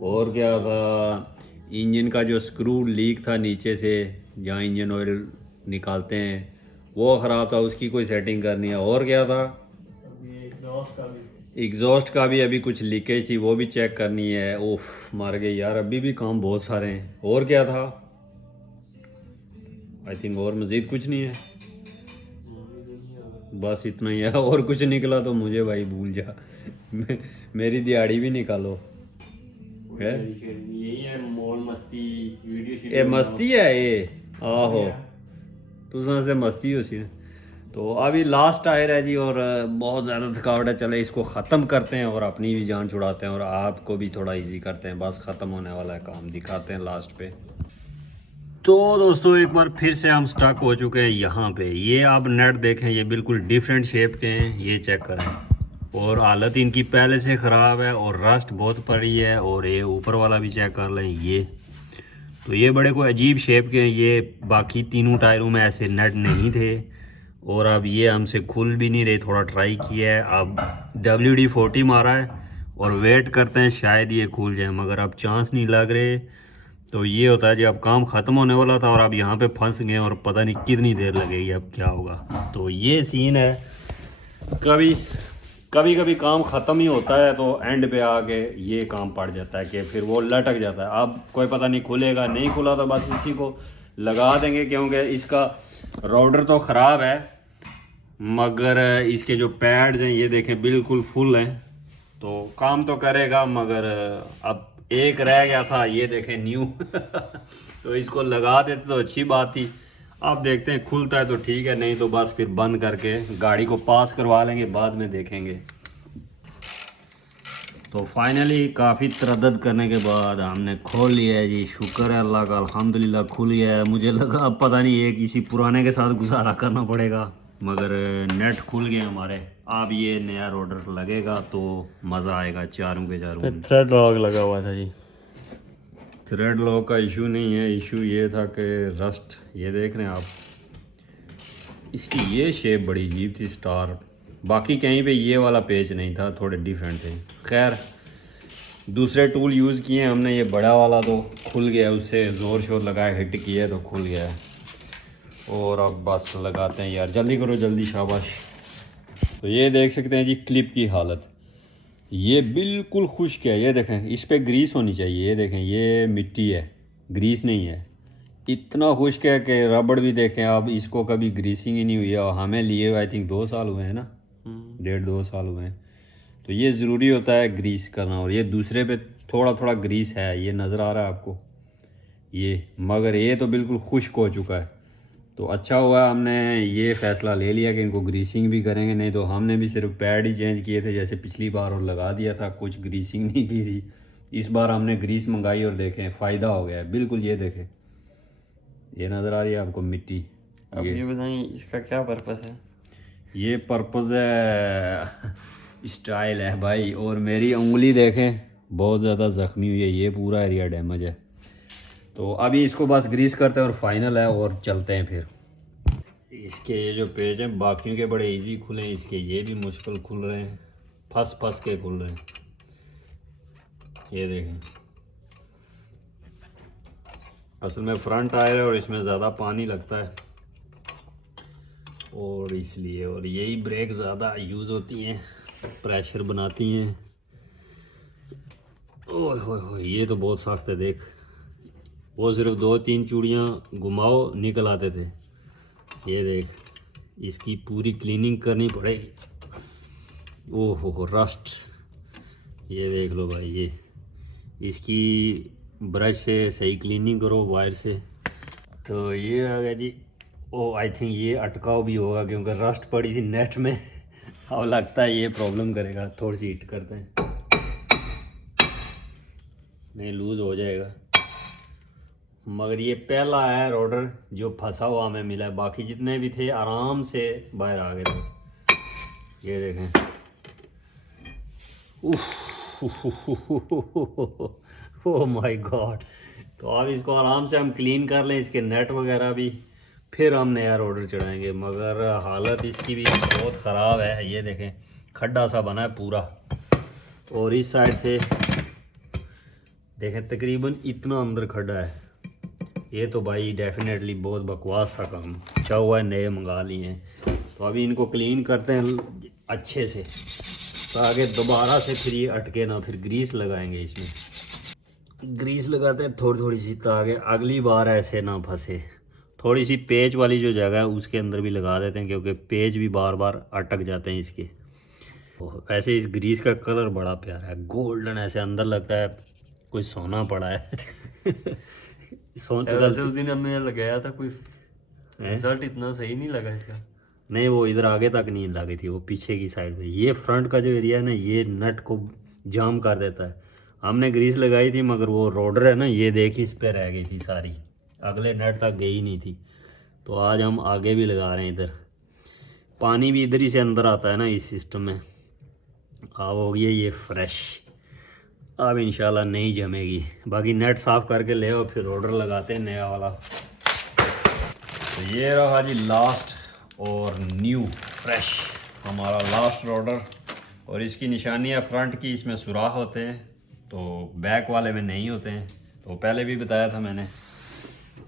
और क्या था, इंजन का जो स्क्रू लीक था नीचे से, जहाँ इंजन ऑयल निकालते हैं, वो ख़राब था, उसकी कोई सेटिंग करनी है। और क्या था, एग्जॉस्ट का भी अभी कुछ लीकेज थी, वो भी चेक करनी है। उफ, मार गए यार, अभी भी काम बहुत सारे हैं। और क्या था, आई थिंक और मज़ीद कुछ नहीं है, बस इतना ही है। और कुछ निकला तो मुझे भाई भूल जा। मेरी दिहाड़ी भी निकालो है। यही है मॉल मस्ती वीडियो। ये मस्ती है ये, आहो तू समझते मस्ती हो सी। तो अभी लास्ट टायर है जी और बहुत ज़्यादा थकावट है। चले इसको ख़त्म करते हैं और अपनी भी जान छुड़ाते हैं और आपको भी थोड़ा इजी करते हैं। बस ख़त्म होने वाला है काम, दिखाते हैं लास्ट पे। तो दोस्तों एक बार फिर से हम स्टक हो चुके हैं यहाँ पे। ये आप नेट देखें, ये बिल्कुल डिफरेंट शेप के हैं, ये चेक करें। और हालत इनकी पहले से ख़राब है और रस्ट बहुत पड़ी है। और ये ऊपर वाला भी चेक कर लें, ये तो ये बड़े कोई अजीब शेप के हैं। ये बाकी तीनों टायरों में ऐसे नेट नहीं थे और अब ये हमसे खुल भी नहीं रहे। थोड़ा ट्राई किया है, अब WD-40 मारा है और वेट करते हैं शायद ये खुल जाए, मगर अब चांस नहीं लग रहे। तो ये होता है जी, अब काम ख़त्म होने वाला था और अब यहाँ पे फंस गए और पता नहीं कितनी देर लगेगी, अब क्या होगा। तो ये सीन है, कभी कभी काम ख़त्म ही होता है तो एंड पे आके ये काम पड़ जाता है कि फिर वो लटक जाता है। अब कोई पता नहीं खुलेगा, नहीं खुला तो बस इसी को लगा देंगे, क्योंकि इसका राउडर तो ख़राब है मगर इसके जो पैड्स हैं ये देखें बिल्कुल फुल हैं। तो काम तो करेगा, मगर अब एक रह गया था, ये देखें न्यू। तो इसको लगा देते तो अच्छी बात थी। अब देखते हैं, खुलता है तो ठीक है, नहीं तो बस फिर बंद करके गाड़ी को पास करवा लेंगे, बाद में देखेंगे। तो फाइनली काफ़ी तरद्दुद करने के बाद हमने खोल लिया है जी। शुक्र है अल्लाह का, अल्हम्दुलिल्लाह खुल गया है। मुझे लगा अब पता नहीं ये किसी पुराने के साथ गुजारा करना पड़ेगा, मगर नेट खुल गए हमारे। अब ये नया रोडर लगेगा तो मज़ा आएगा चारों के चारों। थ्रेड लॉक लगा हुआ था जी। थ्रेड लॉक का इशू नहीं है, इशू ये था कि रस्ट, ये देख रहे हैं आप, इसकी ये शेप बड़ी अजीब थी स्टार। बाकी कहीं पे ये वाला पेच नहीं था, थोड़े डिफरेंट थे। खैर दूसरे टूल यूज़ किए हमने, ये बड़ा वाला तो खुल गया, उससे ज़ोर शोर लगाए हिट किए तो खुल गया है। और अब बस लगाते हैं यार, जल्दी करो जल्दी, शाबाश। तो ये देख सकते हैं जी क्लिप की हालत, ये बिल्कुल खुश्क है। ये देखें, इस पे ग्रीस होनी चाहिए, ये देखें ये मिट्टी है, ग्रीस नहीं है। इतना खुश्क है कि रबड़ भी देखें आप, इसको कभी ग्रीसिंग ही नहीं हुई है। और हमें लिए आई थिंक 2 साल हुए हैं ना, 1.5-2 साल हुए हैं। तो ये ज़रूरी होता है ग्रीस करना। और ये दूसरे पे थोड़ा थोड़ा ग्रीस है, ये नज़र आ रहा है आपको ये, मगर ये तो बिल्कुल खुश्क हो चुका है। तो अच्छा हुआ हमने ये फ़ैसला ले लिया कि इनको ग्रीसिंग भी करेंगे, नहीं तो हमने भी सिर्फ पैड ही चेंज किए थे जैसे पिछली बार और लगा दिया था, कुछ ग्रीसिंग नहीं की थी। इस बार हमने ग्रीस मंगाई और देखें फ़ायदा हो गया है बिल्कुल। ये देखें, ये नज़र आ रही है आपको मिट्टी। अब ये बताएं इसका क्या पर्पस है? ये पर्पज़ है स्टाइल है भाई। और मेरी उंगली देखें बहुत ज़्यादा ज़ख्मी हुई है, ये पूरा एरिया डैमेज है। तो अभी इसको बस ग्रीस करते हैं और फाइनल है और चलते हैं फिर। इसके ये जो पेज हैं बाकियों के बड़े इजी खुले हैं, इसके ये भी मुश्किल खुल रहे हैं, फंस के खुल रहे हैं। ये देखें, असल में फ्रंट टायर है और इसमें ज़्यादा पानी लगता है और इसलिए, और यही ब्रेक ज़्यादा यूज़ होती हैं, प्रेशर बनाती हैं। ओह हो, ये तो बहुत सख्त है देख, वो सिर्फ 2-3 चूड़ियाँ घुमाओ निकल आते थे। ये देख, इसकी पूरी क्लीनिंग करनी पड़ेगी। ओह हो रस्ट, ये देख लो भाई, ये इसकी ब्रश से सही क्लीनिंग करो, वायर से। तो ये आ गया जी। ओ आई थिंक ये अटकाव भी होगा क्योंकि रस्ट पड़ी थी नेट में। अब लगता है ये प्रॉब्लम करेगा, थोड़ी सी हिट करते हैं, नहीं लूज़ हो जाएगा। मगर ये पहला है रोडर जो फंसा हुआ हमें मिला है, बाकी जितने भी थे आराम से बाहर आ गए थे। ये देखें, ओह माय गॉड। तो अब इसको आराम से हम क्लीन कर लें, इसके नेट वगैरह भी, फिर हम नया रोडर चढ़ाएंगे। मगर हालत इसकी भी बहुत ख़राब है, ये देखें खड्डा सा बना है पूरा, और इस साइड से देखें तकरीबन इतना अंदर खड्डा है। ये तो भाई डेफिनेटली बहुत बकवास सा काम, अच्छा हुआ है नए मंगा लिए हैं। तो अभी इनको क्लीन करते हैं अच्छे से, ताकि दोबारा से फिर ये अटके ना। फिर ग्रीस लगाएंगे, इसमें ग्रीस लगाते हैं थोड़ी थोड़ी सी, ताकि अगली बार ऐसे ना फंसे। थोड़ी सी पेच वाली जो जगह है उसके अंदर भी लगा देते हैं, क्योंकि पेच भी बार बार अटक जाते हैं इसके। वैसे इस ग्रीस का कलर बड़ा प्यारा है, गोल्डन, ऐसे अंदर लगता है कोई सोना पड़ा है। वैसे उस दिन हमने लगाया था, कोई रिजल्ट इतना सही नहीं लगा इसका। नहीं, वो इधर आगे तक नहीं लगी थी, वो पीछे की साइड पे। ये फ्रंट का जो एरिया है ना, ये नट को जाम कर देता है। हमने ग्रीस लगाई थी, मगर वो रोडर है ना, ये देख इस पे रह गई थी सारी, अगले नट तक गई नहीं थी। तो आज हम आगे भी लगा रहे हैं। इधर पानी भी इधर ही से अंदर आता है ना इस सिस्टम में। अब हो गई है ये फ्रेश, अब इंशाल्लाह नहीं जमेगी। बाकी नेट साफ़ करके ले आओ, फिर रोडर लगाते हैं नया वाला। तो ये रहा जी लास्ट और न्यू फ्रेश हमारा लास्ट रोडर। और इसकी निशानी है फ्रंट की, इसमें सुराख होते हैं, तो बैक वाले में नहीं होते हैं, तो पहले भी बताया था मैंने।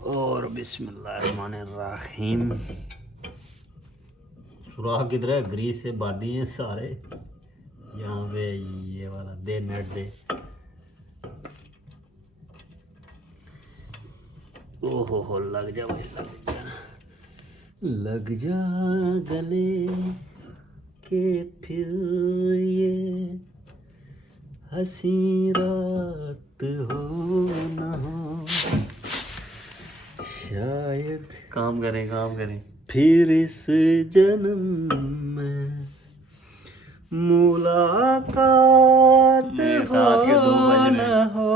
और बिस्मिल्लाहिर्रहमानिर्रहीम, सुराख किधर है? ग्रीस से बादी हैं सारे, यहाँ पे ये वाला दे, नेट दे। ओहो हो, लग जा भाई, लग जा गले के, फिर ये हंसी रात हो ना हो, शायद काम करें फिर इस जन्म में मुलाकात हो ना हो।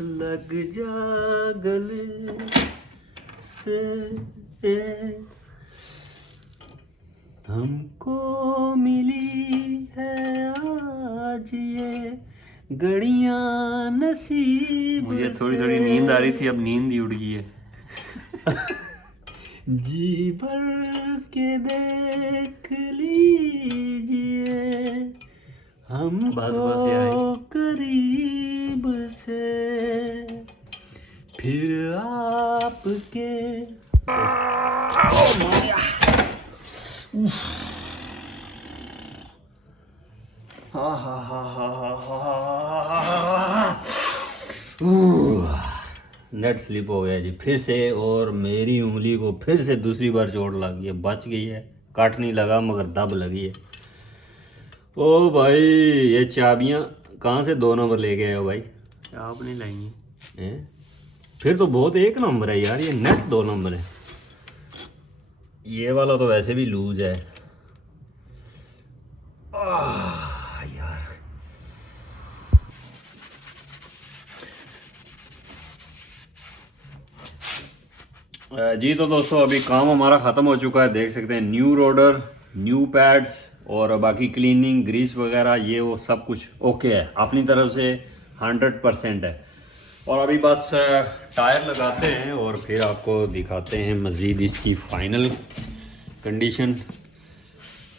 लग जा गले से, हमको मिली है आज ये घड़ियां नसीब। मुझे थोड़ी नींद आ रही थी, अब नींद ही उड़ गई है। जी भर के देख लीजिए हमको करीब से, फिर आपके नेट स्लिप हो गया जी फिर से, और मेरी उंगली को फिर से दूसरी बार चोट लग गई है। बच गई है, काट नहीं लगा मगर दब लगी है। ओ भाई, ये चाबियां कहाँ से 2 नंबर ले गए हो भाई? आप नहीं लाएंगे हैं? फिर तो बहुत 1 नंबर है यार, ये नेट 2 नंबर है। ये वाला तो वैसे भी लूज है यार। जी तो दोस्तों, अभी काम हमारा ख़त्म हो चुका है, देख सकते हैं। न्यू रोडर, न्यू पैड्स, और बाकी क्लीनिंग, ग्रीस वगैरह, ये वो सब कुछ ओके है, अपनी तरफ से 100% है। और अभी बस टायर लगाते हैं और फिर आपको दिखाते हैं मज़ीद इसकी फ़ाइनल कंडीशन।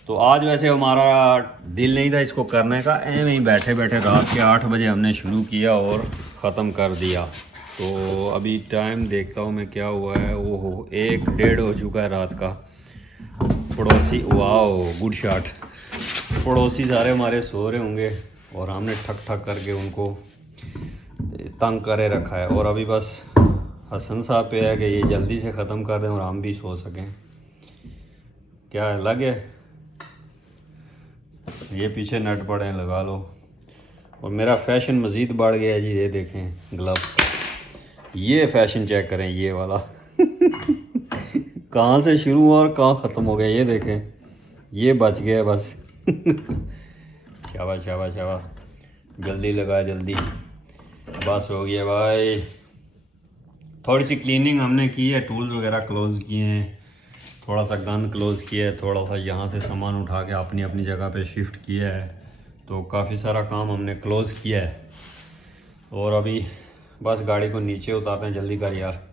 तो आज वैसे हमारा दिल नहीं था इसको करने का, ऐसे ही बैठे बैठे रात के 8 बजे हमने शुरू किया और ख़त्म कर दिया। तो अभी टाइम देखता हूँ मैं क्या हुआ है। ओहो, 1-1:30 हो चुका है रात का। पड़ोसी, वाह गुड शॉट, पड़ोसी सारे हमारे सो रहे होंगे और हमने ठक ठक करके उनको तंग करे रखा है। और अभी बस हसन साहब पे है कि ये जल्दी से ख़त्म कर दें और हम भी सो सकें। क्या है, लगे? ये पीछे नट पड़े हैं, लगा लो। और मेरा फैशन मज़ीद बढ़ गया जी, ये देखें ग्लव, ये फैशन चेक करें ये वाला। कहाँ से शुरू हुआ और कहाँ ख़त्म हो गया, ये देखें। ये बच गया बस। शाबाश शाबाश शाबाश, जल्दी लगा जल्दी, बस हो गया भाई। थोड़ी सी क्लीनिंग हमने की है, टूल्स वगैरह क्लोज़ किए हैं, थोड़ा सा गन क्लोज़ किया है, थोड़ा सा यहाँ से सामान उठा के अपनी अपनी जगह पे शिफ्ट किया है। तो काफ़ी सारा काम हमने क्लोज़ किया है और अभी बस गाड़ी को नीचे उतारते हैं। जल्दी कर यार।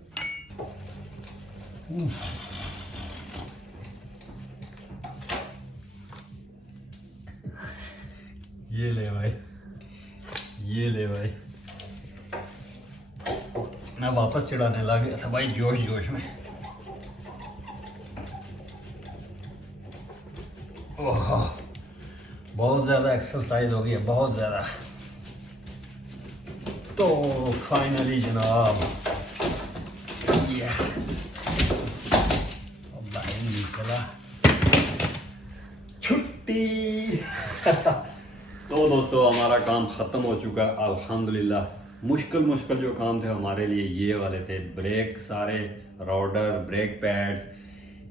ये ले भाई, ये ले भाई। मैं वापस चढ़ाने लग गया था भाई जोश जोश में। ओह, बहुत ज़्यादा एक्सरसाइज हो गई है, बहुत ज़्यादा। तो फाइनली जनाब ये भाई निकला छुट्टी। तो दोस्तों हमारा काम ख़त्म हो चुका है अल्हम्दुलिल्लाह। मुश्किल जो काम थे हमारे लिए ये वाले थे, ब्रेक सारे, रोडर, ब्रेक पैड्स,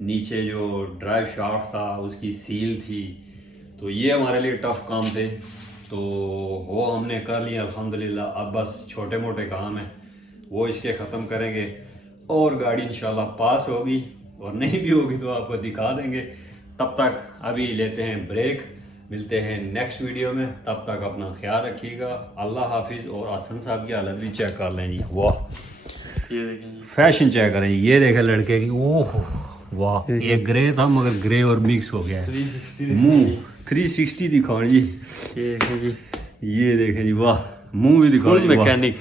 नीचे जो ड्राइव शाफ्ट था उसकी सील थी, तो ये हमारे लिए टफ़ काम थे। तो वो हमने कर लिया अल्हम्दुलिल्लाह। अब बस छोटे मोटे काम हैं वो इसके ख़त्म करेंगे और गाड़ी इंशाल्लाह पास होगी, और नहीं भी होगी तो आपको दिखा देंगे। तब तक अभी लेते हैं ब्रेक, मिलते हैं नेक्स्ट वीडियो में। तब तक अपना ख्याल रखिएगा। अल्लाह हाफिज़। और हसन साहब की हालत भी चेक कर लें जी, वाह, ये देखें फैशन चेक करें। ये देखें लड़के की, ओह वाह, ये ग्रे था मगर ग्रे और मिक्स हो गया है। 360 मुंह 360 दिखाओ जी, ये देखें जी, ये देखें जी, वाह, मुंह भी दिखाओ जी, वाह। मैकेनिक।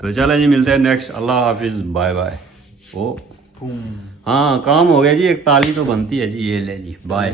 तो चलें जी, मिलते हैं नेक्स्ट। अल्लाह हाफिज़, बाय बाय। ओ हाँ, काम हो गया जी, एक ताली तो बनती है जी। ये ले जी, बाय।